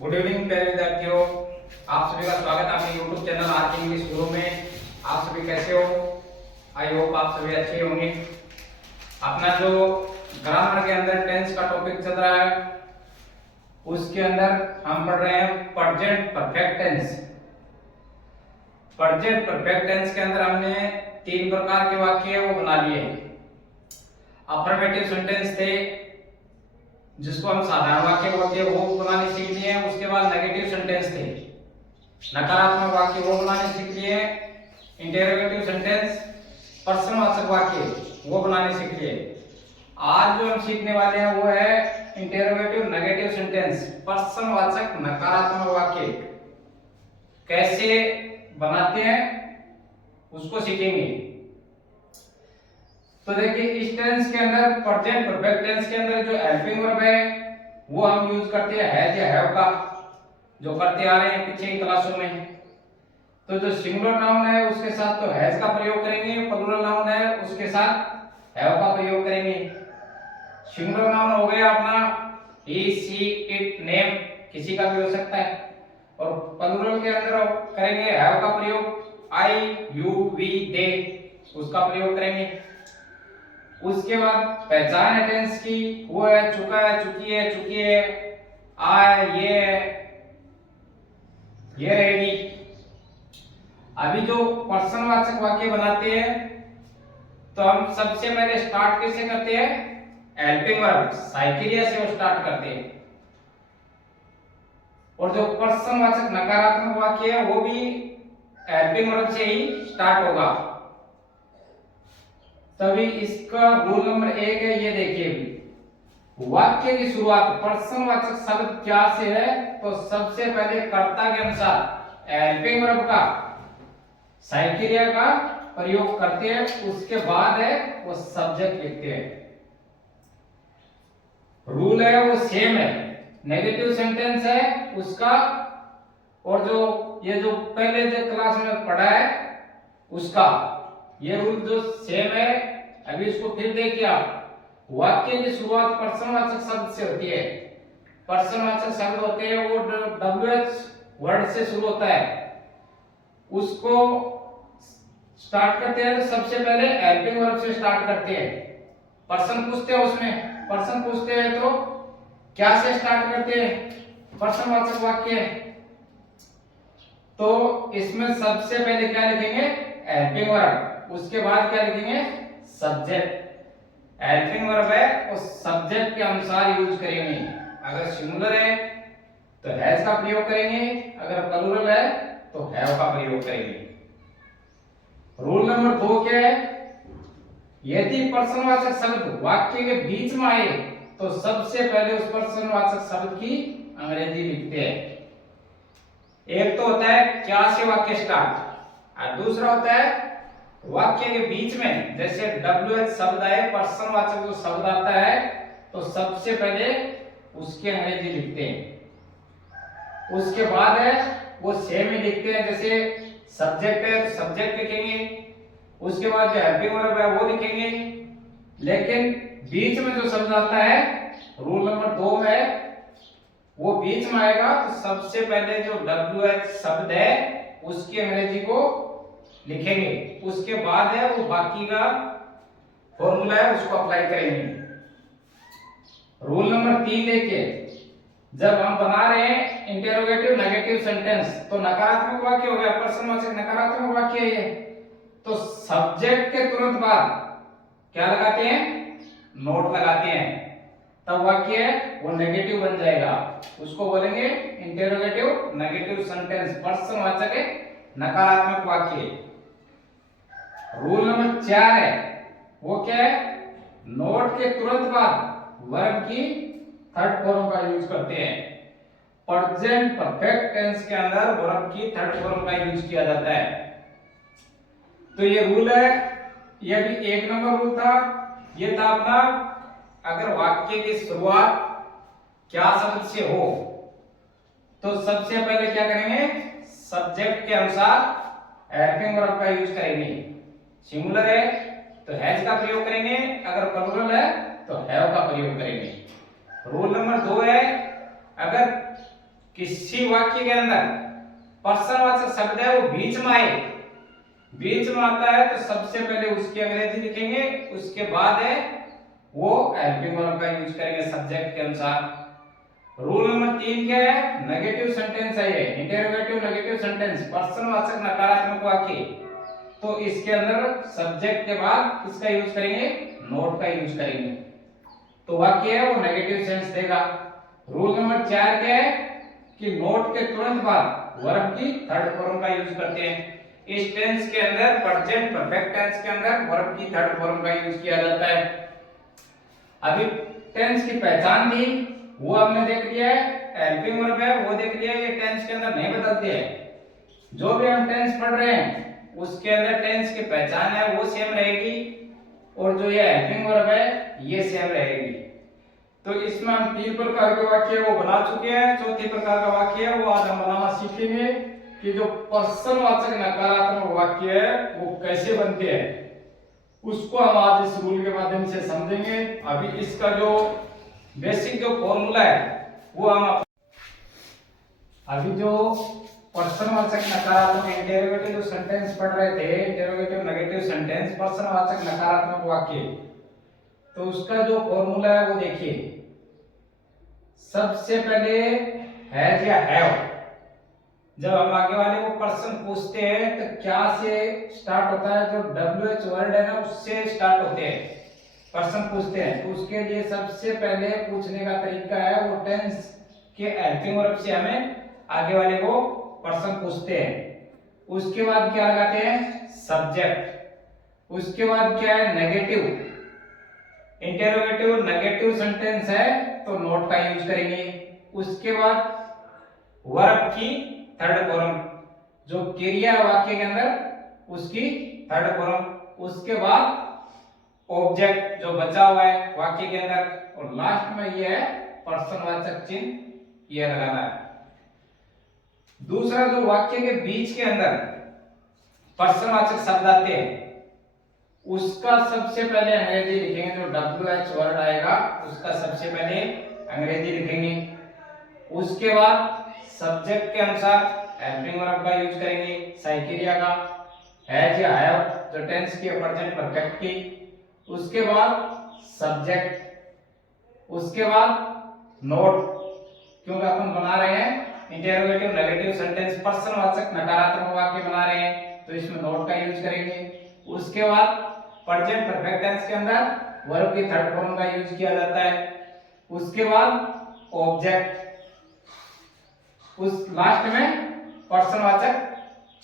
Good evening प्यारे विद्यार्थियों, आप सभी का स्वागत है अपने YouTube चैनल आर के इंग्लिश गुरु में। आप सभी कैसे हो? आई होप आप सभी अच्छे होंगे। अपना जो ग्रामर के अंदर टेंस का टॉपिक चल रहा है उसके अंदर हम पढ़ रहे हैं present perfect tense. Present perfect tense के अंदर हमने तीन प्रकार के वाक्य वो बना लिए। अफर्मेटिव सेंटेंस थे जिसको हम साधारण वाक्य बोलते हैं वो बनाने सीख लिए। उसके बाद नेगेटिव सेंटेंस थे, नकारात्मक वाक्य वो बनाने सीख लिए। इंटरोगेटिव सेंटेंस, प्रश्नवाचक वाक्य वो बनाने सीख लिए। आज जो हम सीखने वाले हैं वो है इंटरोगेटिव नेगेटिव सेंटेंस, प्रश्नवाचक नकारात्मक वाक्य कैसे बनाते हैं उसको सीखेंगे। तो देखिए इस टेंस के अंदर प्रेजेंट परफेक्ट टेंस के अंदर जो हेल्पिंग वर्ब है वो हम यूज करते हैं हैज या हैव का, जो करते आ रहे हैं पीछे की क्लासों में। तो जो सिंगुलर नाउन है उसके साथ तो हैज का प्रयोग करेंगे, प्लूरल नाउन है उसके साथ हैव का प्रयोग करेंगे। सिंगुलर नाउन हो गया अपना ही, शी, इट, नेम, किसी का भी हो सकता है। और प्लूरल के अंदर करेंगे हैव का प्रयोग, आई, यू, वी, दे, उसका प्रयोग करेंगे। उसके बाद पहचान है टेंस की, वो है चुका है, चुकी है, चुकी है, आए, ये रहेगी। अभी जो प्रश्नवाचक वाक्य बनाते हैं तो हम सबसे पहले स्टार्ट कैसे करते हैं? हेल्पिंग वर्ब साइकिलिया से वो स्टार्ट करते हैं। और जो प्रश्नवाचक नकारात्मक वाक्य है वो भी हेल्पिंग वर्ब से ही स्टार्ट होगा। तभी इसका रूल नंबर 1 है, ये देखिए वाक्य की शुरुआत प्रश्नवाचक शब्द क्या से है तो सबसे पहले कर्ता के अनुसार हेल्पिंग वर्ब का साइकिलिया का प्रयोग करते हैं, उसके बाद है वो सब्जेक्ट लिखते हैं। रूल है वो सेम है, नेगेटिव सेंटेंस है उसका और जो ये जो पहले जो क्लास में पढ़ा है उसका ये रूल जो सेम है। अभी इसको फिर देखिए आप, वाक्य की शुरुआत प्रश्नवाचक शब्द से होती है। प्रश्नवाचक शब्द होते हैं वो WH वर्ड से शुरू होता है, उसको स्टार्ट करते हैं तो सबसे पहले हेल्पिंग वर्ब से स्टार्ट करते हैं। प्रश्न पूछते हैं, उसमें प्रश्न पूछते हैं तो क्या से स्टार्ट करते हैं? प्रश्नवाचक वाक्य। तो इसमें सबसे पहले क्या लिखेंगे? हेल्पिंग वर्ब, उसके बाद क्या लिखेंगे? सब्जेक्ट। हेल्पिंग वर्ब है उस सब्जेक्ट के अनुसार यूज करेंगे। अगर सिंगुलर है तो हैज का प्रयोग करेंगे, अगर प्लूरल है तो हैव का प्रयोग करेंगे। रूल नंबर 2 क्या है? यदि प्रश्नवाचक शब्द वाक्य के बीच में आए तो सबसे पहले उस प्रश्नवाचक शब्द की अंग्रेजी लिखते हैं। एक तो होता है क्या से वाक्य स्टार्ट और दूसरा होता है वाक्य के बीच में, जैसे WH शब्द आए, प्रश्नवाचक जो शब्द आता है तो सबसे पहले उसकी अंग्रेजी लिखते हैं। उसके बाद है वो सेम ही लिखते हैं, जैसे सब्जेक्ट है तो सब्जेक्ट लिखेंगे, उसके बाद जो हेल्पिंग वर्ब है वो लिखेंगे। लेकिन बीच में जो शब्द आता है रूल नंबर 2 में वो बीच में आएगा तो सबसे पहले जो WH शब्द है उसकी अंग्रेजी को लिखेंगे, उसके बाद है वो बाकी का फॉर्मूला है उसको अप्लाई करेंगे। रूल नंबर 3 देखिए, जब हम बना रहे हैं इंटरोगेटिव नेगेटिव सेंटेंस तो नकारात्मक वाक्य हो गया, प्रश्नवाचक नकारात्मक वाक्य है ये, तो सब्जेक्ट के तुरंत बाद क्या लगाते हैं? नोट लगाते हैं, तब वाक्य है वो नेगेटिव बन जाएगा। उसको बोलेंगे इंटरोगेटिव नेगेटिव सेंटेंस, प्रश्नवाचक नकारात्मक वाक्य। रूल नंबर 4 है वो क्या है? नोट के तुरंत बाद वर्ब की थर्ड फॉर्म का यूज करते हैं। प्रेजेंट परफेक्ट टेंस के अंदर वर्ब की थर्ड फॉर्म का यूज किया जाता है। तो ये रूल है, ये भी 1 नंबर रूल था। ये था अपना अगर वाक्य की शुरुआत क्या शब्द से हो तो सबसे पहले क्या करेंगे? सब्जेक्ट के अनुसार हेल्पिंग वर्ब का यूज करेंगे। सिंगुलर है तो हैज का प्रयोग करेंगे, अगर प्लूरल है तो हैव का प्रयोग करेंगे। रूल नंबर 2 है अगर किसी वाक्य के अंदर पर्सनवाचक शब्द है वो बीच में आए, बीच में आता है तो सबसे पहले उसकी अंग्रेजी लिखेंगे, उसके बाद है वो हेल्पिंग वर्ब का यूज करेंगे सब्जेक्ट के अनुसार। रूल नंबर 3 क्या है? नेगेटिव सेंटेंस है ये, इंटरोगेटिव नेगेटिव सेंटेंस, पर्सनवाचक नकारात्मक वाक्य, तो इसके अंदर सब्जेक्ट के बाद किसका यूज करेंगे? नोट का यूज करेंगे, तो वाक्य है वो नेगेटिव सेंस देगा। रूल नंबर 4 क्या है कि नोट के तुरंत बाद वर्ब की थर्ड फॉर्म का यूज करते हैं। इस टेंस के अंदर प्रेजेंट परफेक्ट टेंस के अंदर वर्ब की थर्ड फॉर्म का यूज किया जाता है। अभी टेंस की पहचान दी, वो हमने देख लिया है, हेल्पिंग वर्ब है वो देख लिया है, ये टेंस के अंदर नहीं बदलते हैं। जो भी हम टेंस पढ़ रहे हैं उसके अंदर टेंस की पहचान है वो सेम रहेगी, और जो ये हेल्पिंग वर्ब है ये सेम रहेगी। तो इसमें हम 3 प्रकार के वाक्य वो बना चुके हैं। चौथी प्रकार का वाक्य है वो आज हम बनाना सीखेंगे कि जो पर्सनवाचक नकारात्मक वाक्य है वो कैसे बनते हैं, उसको हम आज इस रूल के माध्यम से समझेंगे। अभी इसका जो बेसिक जो फॉर्मूला है वो हम अभी जो पर्सनवाचक नकारात्मक इंटरोगेटिव सेंटेंस पढ़ रहे थे, इंटरोगेटिव नेगेटिव सेंटेंस, पर्सनवाचक नकारात्मक वाक्य, तो उसका जो फॉर्मूला है वो देखिए। सबसे पहले हैज या हैव, जब हम आगे वाले को पर्सन पूछते हैं तो क्या से स्टार्ट होता है? जो WH वर्ड है ना उससे स्टार्ट होते हैं। पर्सन पूछते हैं तो उसके लिए सबसे पहले पूछने का तरीका है वो टेंस के हेल्पिंग वर्ब से हमें आगे वाले को पर्सन पूछते हैं। उसके बाद क्या लगाते हैं? सब्जेक्ट। उसके बाद क्या है? नेगेटिव। इंटरोगेटिव नेगेटिव सेंटेंस है तो नोट का यूज करेंगे। उसके बाद वर्ब की थर्ड फॉर्म, जो क्रिया वाक्य के अंदर उसकी थर्ड फॉर्म। उसके बाद ऑब्जेक्ट जो बचा हुआ है वाक्य के अंदर, और लास्ट में ये है पर्सनवाचक चिन्ह, ये लगाना है। दूसरा, जो वाक्य के बीच के अंदर पर्सनवाचक शब्द आते हैं उसका सबसे पहले अंग्रेजी लिखेंगे। जो WH वर्ड आएगा उसका सबसे पहले अंग्रेजी लिखेंगे। उसके बाद सब्जेक्ट के अनुसार हेल्पिंग वर्ब का यूज करेंगे, सही क्रिया का, हैज या हैव जो टेंस की प्रेजेंट परफेक्ट की। उसके बाद सब्जेक्ट, उसके बाद नोट, क्योंकि अपन बना रहे हैं इंटरोगेटिव नेगेटिव सेंटेंस, पर्सनवाचक नकारात्मक वाक्य बना रहे हैं तो इसमें नोट का यूज करेंगे। उसके बाद प्रेजेंट परफेक्ट टेंस के अंदर वर्ब की थर्ड फॉर्म का यूज किया जाता है। उसके बाद ऑब्जेक्ट, उस लास्ट में पर्सनवाचक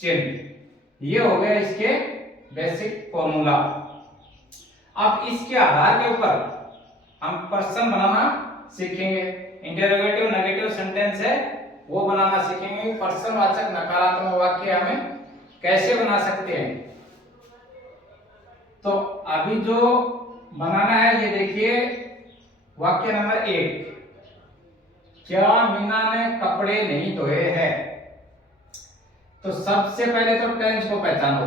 चिन्ह। ये हो गया इसके बेसिक फॉर्मूला। अब इसके आधार के ऊपर हम पर्सन बनाना सीखेंगे। इंटरोगेटिव नेगेटिव सेंटेंस है वो बनाना सीखेंगे। पर्सनवाचक नकारात्मक वाक्य हमें कैसे बना सकते हैं, तो अभी जो बनाना है ये देखिए। वाक्य नंबर 1, क्या मीना ने कपड़े नहीं धोए हैं? तो सबसे पहले तो टेंस को पहचानो।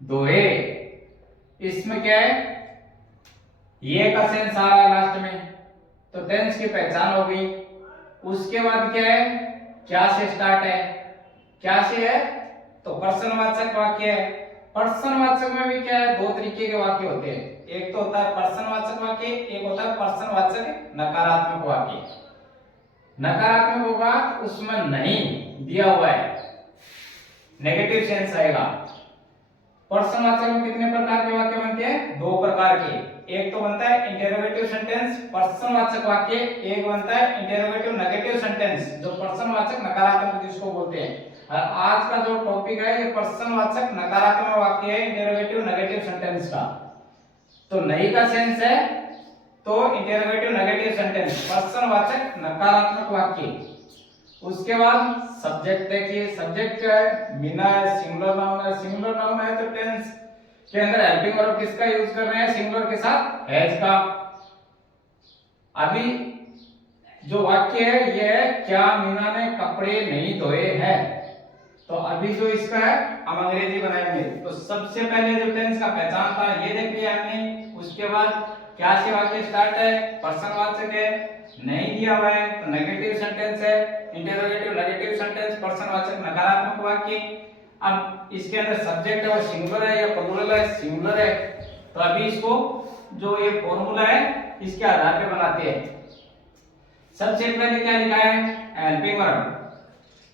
धोए, इसमें क्या है? ये का सेंस आ रहा है लास्ट में, तो टेंस की पहचान हो गई। उसके बाद क्या है? क्या से स्टार्ट है। क्या से है तो पर्सनवाचक वाक्य है। पर्सनवाचक में भी क्या है? 2 तरीके के वाक्य होते हैं, एक तो होता है पर्सनवाचक वाक्य, एक होता है पर्सनवाचक नकारात्मक वाक्य। नकारात्मक होगा उसमें नहीं दिया हुआ है, नेगेटिव सेंस आएगा। पर्सनवाचक में कितने प्रकार के वाक्य बनते हैं? 2 प्रकार के। एक तो बनता है इंटरोगेटिव सेंटेंस पर्सनवाचक वाक्य, एक बनता है इंटरोगेटिव नेगेटिव सेंटेंस जो पर्सनवाचक नकारात्मक जिसको बोलते हैं। और आज का जो टॉपिक है ये पर्सनवाचक नकारात्मक वाक्य है, इंटरोगेटिव नेगेटिव सेंटेंस का। तो नहीं का सेंस है तो इंटरोगेटिव नेगेटिव सेंटेंस पर्सनवाचक नकारात्मक वाक्य। उसके बाद सब्जेक्ट देखिए, सब्जेक्ट क्या है? मीना है, सिंगुलर नाउन है। सिंगुलर नाउन है तो टेंस के अंदर हेल्पिंग वर्ब किसका यूज कर रहे हैं? सिंगुलर के साथ हैज का। अभी जो वाक्य है ये है क्या मीना ने कपड़े नहीं धोए हैं। तो अभी जो इसका है हम अंग्रेजी बनाएंगे। तो सबसे पहले जो टेंस का पहचान था ये देख लिया हमने। उसके बाद क्या से वाक्य स्टार्ट है, पर्सनवाचक है, नहीं दिया हुआ है तो नेगेटिव सेंटेंस है, इंटरोगेटिव नेगेटिव सेंटेंस, पर्सनवाचक नकारात्मक वाक्य। अब इसके अंदर सब्जेक्ट है वो सिंगुलर है या प्लूरल है, सिंगुलर है। तो अभी इसको जो ये फॉर्मूला है इसके आधार पे बनाते हैं। सबसे पहले क्या लिखा है, हेल्पिंग वर्ब।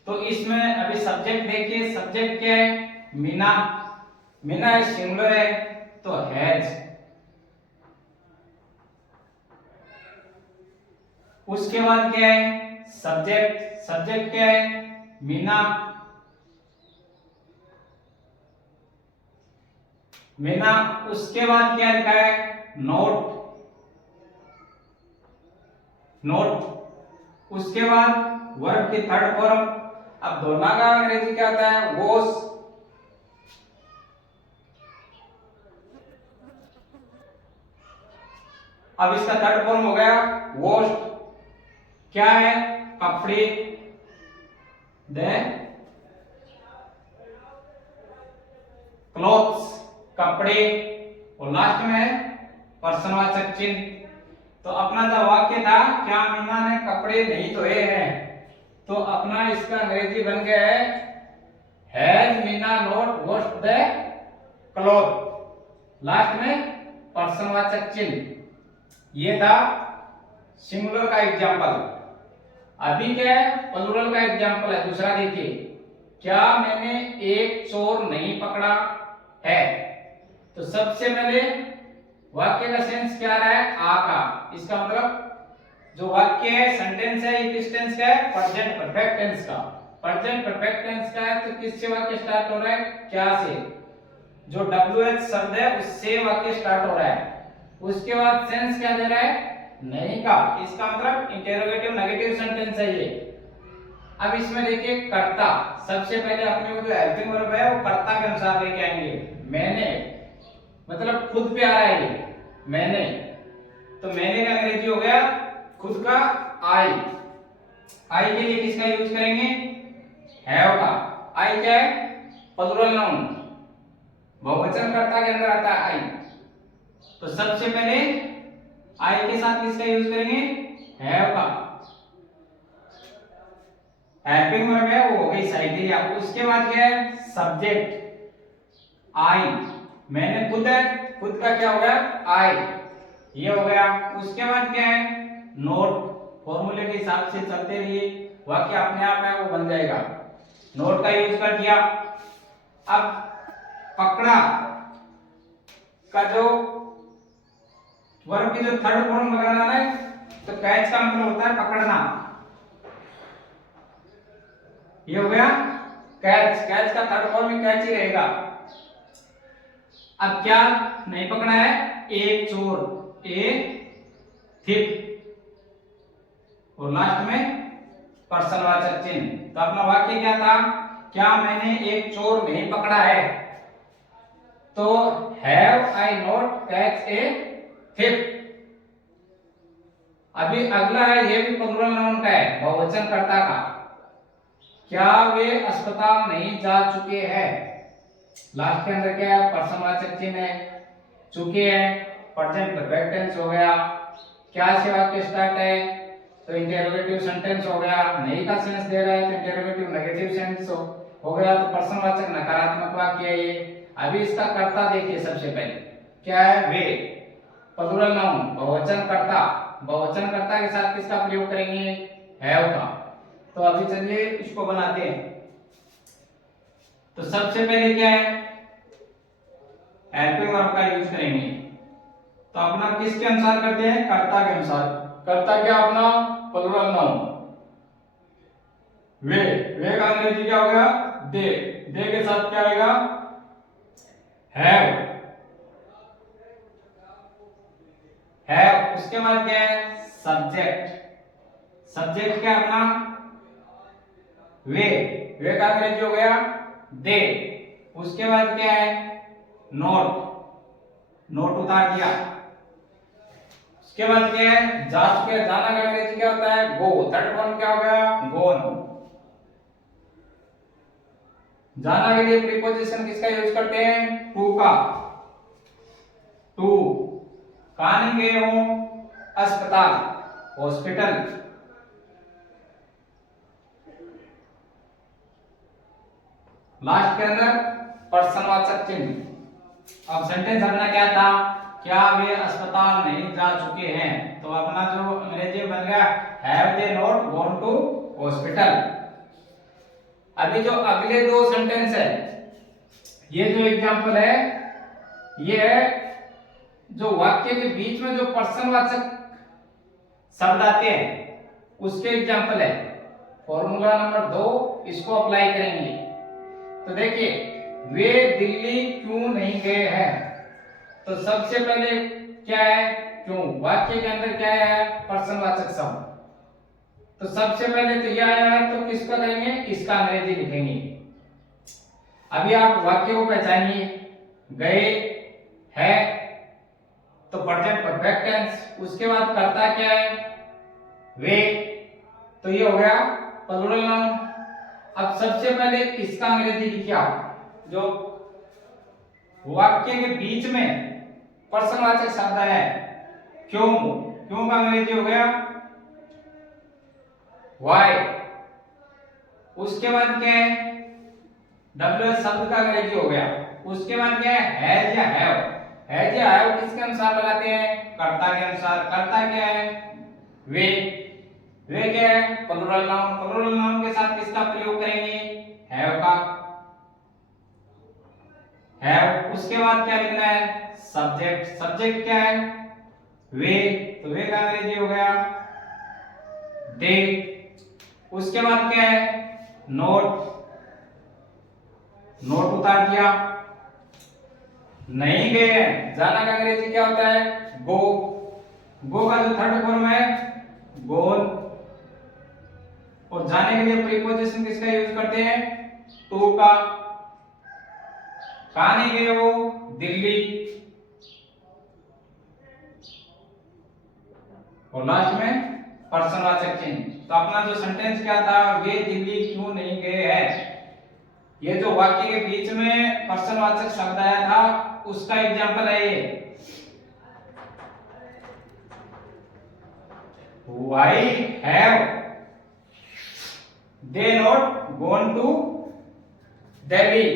तो इसमें अभी सब्जेक्ट देखिए, सब्जेक्ट क्या है, मीना, मीना है, सिंगुलर है तो हैज। उसके बाद क्या है, सब्जेक्ट, सब्जेक्ट क्या है, मीना, मीना। उसके बाद क्या लिखा है, नोट, नोट। उसके बाद वर्ब की थर्ड फॉर्म। अब धोना का अंग्रेजी क्या होता है, वॉश। अब इसका थर्ड फॉर्म हो गया वॉश्ड। क्या है, कपड़े, देन क्लॉथ्स, कपड़े, और लास्ट में पर्सनवाचक चिन्ह। तो अपना जो वाक्य था, क्या मीना ने कपड़े नहीं धोए हैं, तो अपना इसका अंग्रेजी बन गया है, has Meena not washed the cloth, last में पर्सनवाचक चिन्ह। ये था सिंगुलर का एग्जांपल। अभी क्या है, प्लूरल का एग्जांपल है दूसरा। देखिए, क्या मैंने एक चोर नहीं पकड़ा है। तो सबसे पहले वाक्य का सेंस क्या रहा है, आ का। इसका मतलब जो वाक्य है, सेंटेंस है, ये किस टेंस का है, प्रेजेंट परफेक्ट टेंस का। प्रेजेंट परफेक्ट टेंस का है तो किससे वाक्य स्टार्ट हो रहा है, क्या से। जो WH शब्द है उससे वाक्य स्टार्ट हो रहा है। उसके बाद सेंस क्या दे रहा है, नहीं का। इसका मतलब इंटरोगेटिव नेगेटिव सेंटेंस है ये। अब इसमें देखिए कर्ता, सबसे पहले अपने को जो हेल्पिंग वर्ब है वो कर्ता के अनुसार लेके आएंगे। मैंने मतलब खुद पे आ रहा है ये, मैंने। तो मैंने का अंग्रेजी हो गया खुद का, आई। आई के लिए किसका यूज करेंगे, हैव का। आई क्या है, प्लूरल नाउन, बहुवचन कर्ता के अंदर आता है आई। तो सबसे पहले आई के साथ किसका यूज करेंगे, हैव का। हेल्पिंग वर्ब है वो हो गई साइकिलिया। उसके बाद क्या है, सब्जेक्ट आई, मैंने खुद है, खुद का क्या हो गया, आई, ये हो गया। उसके बाद क्या है, नोट। फॉर्मूले के हिसाब से चलते रहिए, वाक्य अपने आप है वो बन जाएगा। नोट का यूज कर दिया। अब पकड़ा का जो वर्ब की जो थर्ड फॉर्म लगाना है, तो कैच का मतलब होता है पकड़ना, ये हो गया कैच। कैच का थर्ड फॉर्म में कैच ही रहेगा। अब क्या नहीं पकड़ा है, एक चोर, ए थिप, और लास्ट में पर्सनवाचक चिन्ह। तो अपना वाक्य क्या था, क्या मैंने एक चोर नहीं पकड़ा है। तो have I not catch a tip. अभी अगला है, ये भी प्लूरल नाउन का है, बहुवचन कर्ता का। क्या वे अस्पताल नहीं जा चुके हैं। लास्ट के अंदर क्या है, पर्सनवाचक चिन्ह है, चुके हैं, प्रेजेंट परफेक्ट टेंस हो गया। क्या से वाक्य स्टार्ट है, तो इंटरोगेटिव सेंटेंस हो गया। नहीं का सेंस दे रहा है तो इंटरोगेटिव नेगेटिव सेंस हो गया। तो पर्सनवाचक नकारात्मक वाक्य है ये। अभी इसका कर्ता देखिए, सबसे पहले क्या है, वे, प्लूरल नाउन, बहुवचन कर्ता। बहुवचन कर्ता के साथ किसका प्रयोग करेंगे, हैव का। तो अभी चलिए इसको बनाते हैं। तो सबसे पहले क्या है, हेल्पिंग वर्ब का यूज करेंगे। तो अपना किसके अनुसार करते हैं, कर्ता के अनुसार। कर्ता क्या अपना, प्लूरल नाउन, वे का अंग्रेजी क्या हो गया, दे। दे के साथ क्या आएगा, हैव। हैव। उसके बाद क्या है, सब्जेक्ट। सब्जेक्ट क्या अपना, वे का अंग्रेजी हो गया दे। उसके बाद क्या है, नोट, नोट उतार दिया। उसके बाद क्या है, जा चुके। जाना का अंग्रेजी क्या होता है, गो। थर्ड फॉर्म क्या हो गया, गोन। जाना के लिए प्रीपोजिशन किसका यूज करते हैं, टू का, टू। कहाँ नहीं गए हो, अस्पताल, हॉस्पिटल। लास्ट के अंदर पर्सनवाचक चिन्ह। अब सेंटेंस अपना क्या था, क्या वे अस्पताल नहीं जा चुके हैं, तो अपना जो अंग्रेजी बन गया have they not gone to hospital. अभी जो अगले दो सेंटेंस है, ये जो एग्जांपल है, ये है जो वाक्य के बीच में जो पर्सनवाचक शब्द आते हैं उसके एग्जांपल है। फॉर्मूला नंबर 2 इसको अप्लाई करेंगे। तो देखिए, वे दिल्ली क्यों नहीं गए हैं, तो सबसे पहले क्या है, क्यों। वाक्य के अंदर क्या है, पर्सनवाचक शब्द। तो सबसे पहले तो यह आया है, तो किसका करेंगे, इसका अंग्रेजी लिखेंगे। अभी आप वाक्य को पहचानिए, गए है तो प्रेजेंट परफेक्ट टेंस, उसके बाद करता क्या है, वे, तो ये हो गया प्लूरल नाउन। अब सबसे पहले इसका अंग्रेजी लिखिए आप, जो वाक्य के बीच में पर्सनवाचक शब्द है, क्यों, क्यों का अंग्रेजी हो गया व्हाई। उसके बाद क्या है, डब्ल्यू शब्द का अंग्रेजी हो गया। उसके बाद क्या है, हैज या हैव। हैज या हैव किसके अनुसार लगाते हैं, कर्ता के अनुसार। कर्ता क्या है, वे। वे क्या है, प्लूरल नाउन। प्लूरल नाउन के साथ किसका प्रयोग करेंगे, हैव का, हैव। उसके बाद क्या लिखना है, सब्जेक्ट। सब्जेक्ट क्या है, वे, तो वे का अंग्रेजी हो गया दे। उसके बाद क्या है, नोट। नोट उतार दिया। नहीं गए हैं, जाना का अंग्रेजी क्या होता है, गो। गो का जो थर्ड फॉर्म है, गोन। और जाने के लिए प्रीपोजिशन किसका यूज करते हैं, टू का। कहां नहीं गए वो, दिल्ली। और लास्ट में पर्सनवाचक चिन्ह। तो अपना जो सेंटेंस क्या था, वे दिल्ली क्यों नहीं गए हैं, ये जो वाक्य के बीच में पर्सनवाचक शब्द आया था उसका एग्जांपल है ये। Why have they not gone to Delhi?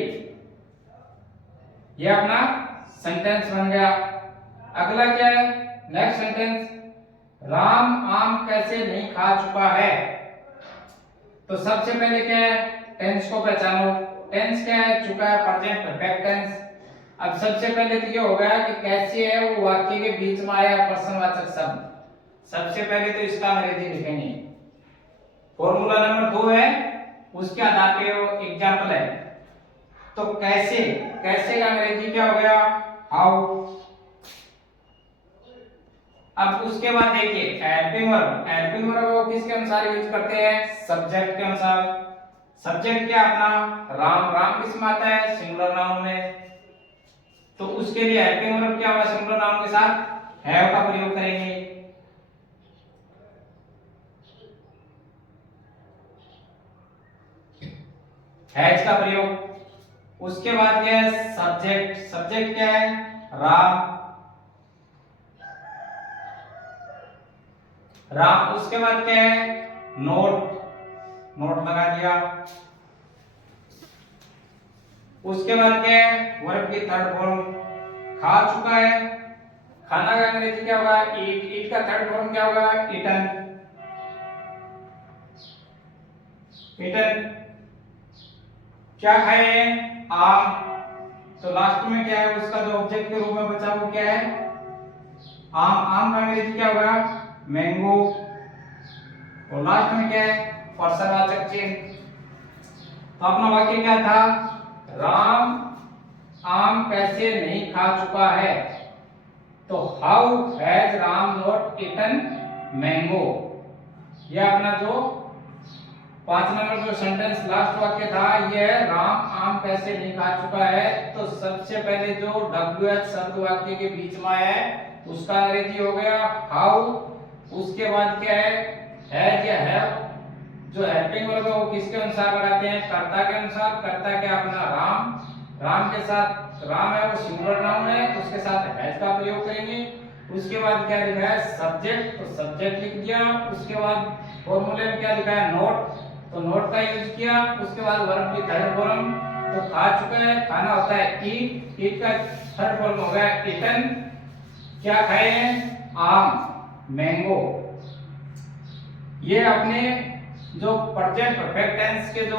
ये अपना सेंटेंस बन गया। अगला क्या है, नेक्स्ट सेंटेंस, राम आम कैसे नहीं खा चुका है। तो सबसे पहले क्या है, टेंस को पहचानो। टेंस क्या है, चुका है, प्रेजेंट परफेक्ट टेंस। अब सबसे पहले तो ये हो गया कि कैसे है वो वाक्य के बीच में आया पर्सनवाचक शब्द। सबसे पहले तो इसका अंग्रेजी लिखेंगे। फॉर्मूला नंबर 2 है, उसके आधार पे वो एग्जांपल है। तो कैसे, कैसे का अंग्रेजी क्या हो गया, हाउ। अब उसके बाद देखिए हेल्पिंग वर्ब। हेल्पिंग वर्ब को किसके अनुसार यूज करते हैं, सब्जेक्ट के अनुसार। सब्जेक्ट क्या अपना, राम। राम किस में आता है, सिंगुलर नाउन में। तो उसके लिए हेल्पिंग वर्ब क्या होगा, सिंगुलर नाउन के साथ हैव का प्रयोग करेंगे। हैज का प्रयोग। उसके बाद क्या है, सब्जेक्ट। सब्जेक्ट क्या है, राम। राम। उसके बाद क्या है, नोट। नोट लगा दिया। उसके बाद क्या है, वर्ब की थर्ड फॉर्म, खा चुका है। खाना का अंग्रेजी क्या होगा, ईट। ईट का थर्ड फॉर्म क्या होगा, ईटन। ईटन। क्या खाए हैं, आम। तो लास्ट में क्या है, उसका जो ऑब्जेक्ट के रूप में बचा वो क्या है, आम। आम का अंग्रेजी क्या होगा, मैंगो। और लास्ट में क्या है, पर्सनवाचक चिन्ह। तो अपना वाक्य क्या था, राम आम कैसे नहीं खा चुका है। तो how has Ram not eaten mango. यह अपना जो 5 नंबर जो सेंटेंस लास्ट वाक्य था, ये है राम आम कैसे नहीं खा चुका है। तो सबसे पहले जो WH शब्द वाक्य के बीच में आया है उसका अंग्रेजी हो गया हाउ। उसके बाद क्या है या हैव। जो हेल्पिंग वर्ब है वो किसके अनुसार लगाते हैं, कर्ता के अनुसार। कर्ता क्या अपना राम। राम के साथ, राम है वो सिंगुलर नाउन है, उसके साथ हैज का प्रयोग करेंगे। उसके बाद क्या लिखा है सब्जेक्ट, तो सब्जेक्ट लिख दिया। उसके बाद फॉर्मूले में क्या लिखा है नोट, तो नोट का यूज किया। उसके बाद वर्ब की थर्ड फॉर्म, तो खा चुका है, खाना होता है ईट, ईट का थर्ड फॉर्म हो गया ईटन, क्या खाए हैं आम, मैंगो। ये अपने जो प्रेजेंट परफेक्ट टेंस के जो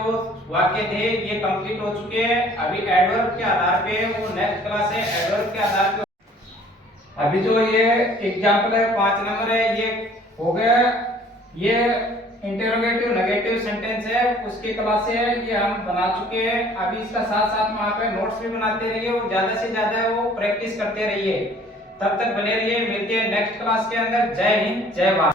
वाक्य थे ये कंप्लीट हो चुके हैं। अभी एडवर्ब के आधार पे वो नेक्स्ट क्लास है, एडवर्ब के आधार पे अभी जो ये एग्जांपल है 5 नंबर है ये हो गया। ये इंटरोगेटिव नेगेटिव सेंटेंस है उसकी क्लास है, ये हम बना चुके हैं। अभी इसका साथ साथ में आप नोट्स भी बनाते रहिए और ज्यादा से ज्यादा वो प्रैक्टिस करते रहिए। तब तक बने रहिए, मिलते हैं नेक्स्ट क्लास के अंदर। जय हिंद, जय भारत।